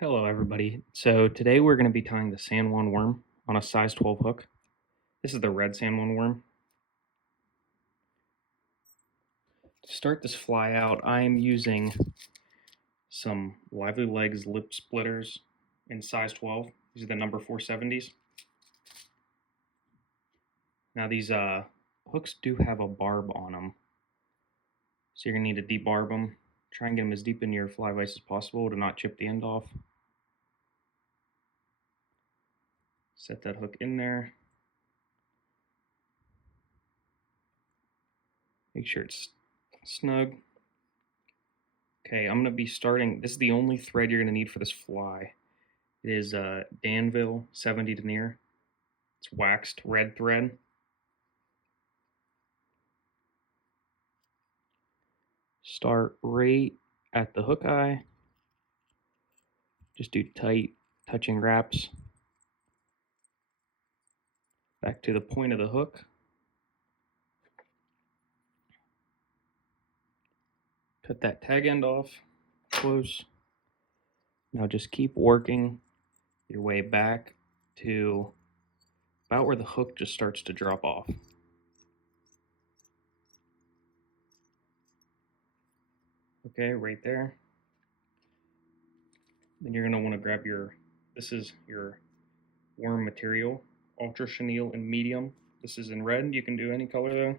Hello everybody. So today we're going to be tying the San Juan worm on a size 12 hook. This is the red San Juan worm. To start this fly out, I'm using some Lively Legz lip splitters in size 12. These are the number 470s. Now these hooks do have a barb on them, so you're going to need to debarb them. Try and get them as deep in your fly vise as possible to not chip the end off. Set that hook in there. Make sure it's snug. Okay, I'm going to be starting, this is the only thread you're going to need for this fly. It is Danville 70 Denier. It's waxed red thread. Start right at the hook eye. Just do tight touching wraps. Back to the point of the hook. Cut that tag end off close. Now just keep working your way back to about where the hook just starts to drop off. Okay, right there. Then you're going to want to grab this is your worm material, Ultra Chenille in medium. This is in red. You can do any color though.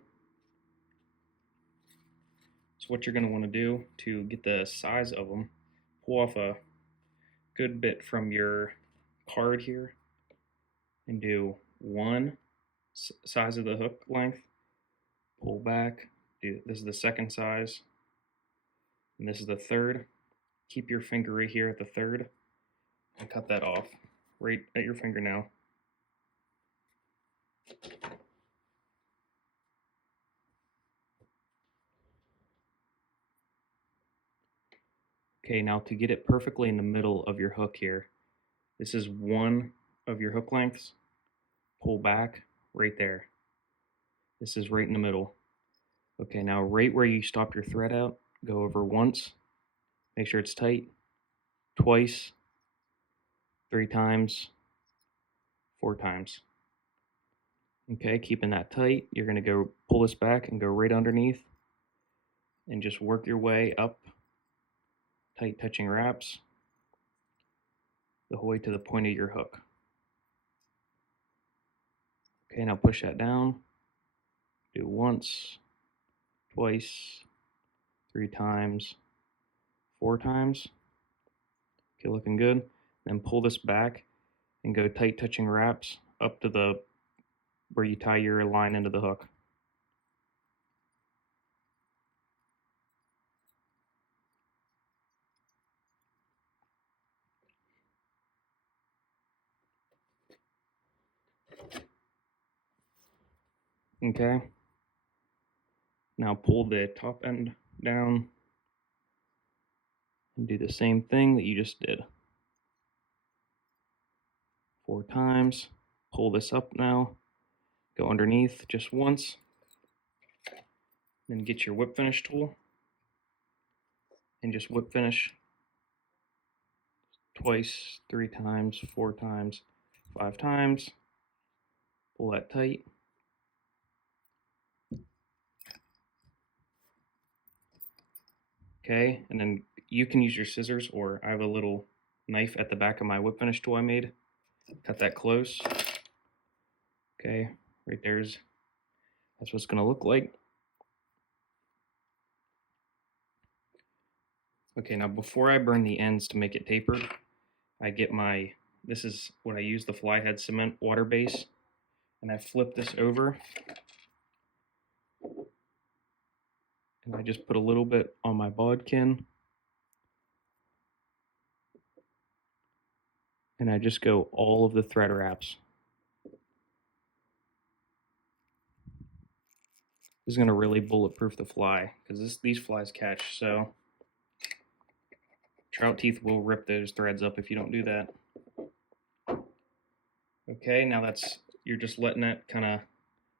So what you're going to want to do to get the size of them, pull off a good bit from your card here and do one size of the hook length, pull back, this is the second size, and this is the third. Keep your finger right here at the third and cut that off right at your fingernail. Okay, now to get it perfectly in the middle of your hook here, this is one of your hook lengths, pull back right there. This is right in the middle. Okay, now right where you stopped your thread out, go over once, make sure it's tight, twice, 3 times, 4 times. Okay, keeping that tight, you're going to go pull this back and go right underneath and just work your way up, tight touching wraps, the whole way to the point of your hook. Okay, now push that down, do once, twice, 3 times, 4 times. Okay, looking good. Then pull this back and go tight touching wraps up to the where you tie your line into the hook. Okay. Now pull the top end down and do the same thing that you just did. 4 times. Pull this up now. Go underneath just once. Then get your whip finish tool and just whip finish twice, 3 times, 4 times, 5 times. Pull that tight. Okay, and then you can use your scissors, or I have a little knife at the back of my whip finish tool I made. Cut that close. Okay, right that's what it's gonna look like. Okay, now before I burn the ends to make it tapered, I get this is what I use, the fly head cement water base, and I flip this over, and I just put a little bit on my bodkin, and I just go all of the thread wraps. This is going to really bulletproof the fly, because these flies catch, so trout teeth will rip those threads up if you don't do that. Okay, now you're just letting it kind of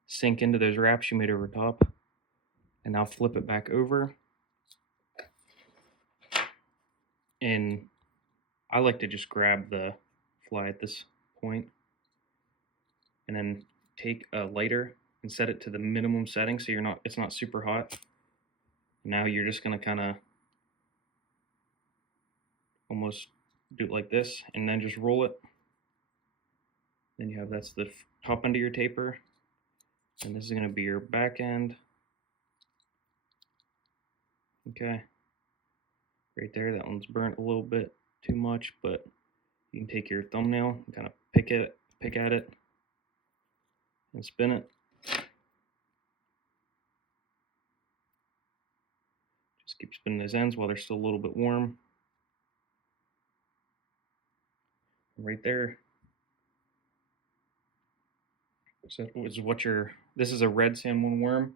sink into those wraps you made over top. And now flip it back over. And I like to just grab the fly at this point and then take a lighter and set it to the minimum setting so it's not super hot. Now you're just gonna kind of almost do it like this and then just roll it. Then you have that's the top end of your taper, and this is gonna be your back end. Okay, right there, that one's burnt a little bit too much, but you can take your thumbnail and kind of pick at it and spin it. Just keep spinning those ends while they're still a little bit warm. Right there. So this is a red San Juan worm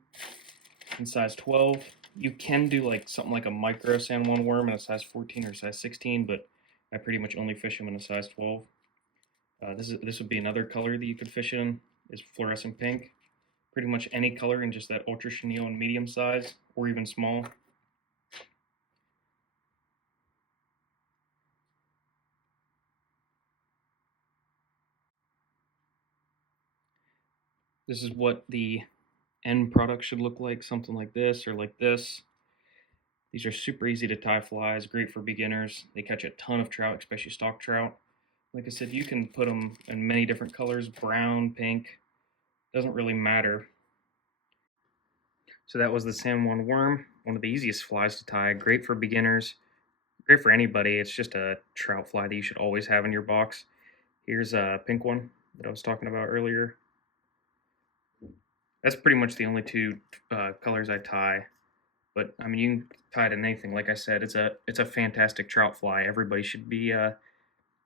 in size 12. You can do like something like a micro San Juan worm in a size 14 or size 16, but I pretty much only fish them in a size 12. This would be another color that you could fish in, is fluorescent pink. Pretty much any color in just that ultra chenille and medium size, or even small. This is what the end product should look like, something like this or like this. These are super easy to tie flies, great for beginners. They catch a ton of trout, especially stock trout. Like I said, you can put them in many different colors, brown, pink, doesn't really matter. So that was the San Juan worm, one of the easiest flies to tie, great for beginners, great for anybody. It's just a trout fly that you should always have in your box. Here's a pink one that I was talking about earlier. That's pretty much the only two colors I tie. But I mean, you can tie it in anything. Like I said, it's a fantastic trout fly. Everybody should be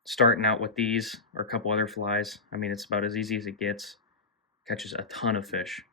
starting out with these or a couple other flies. I mean, it's about as easy as it gets. Catches a ton of fish.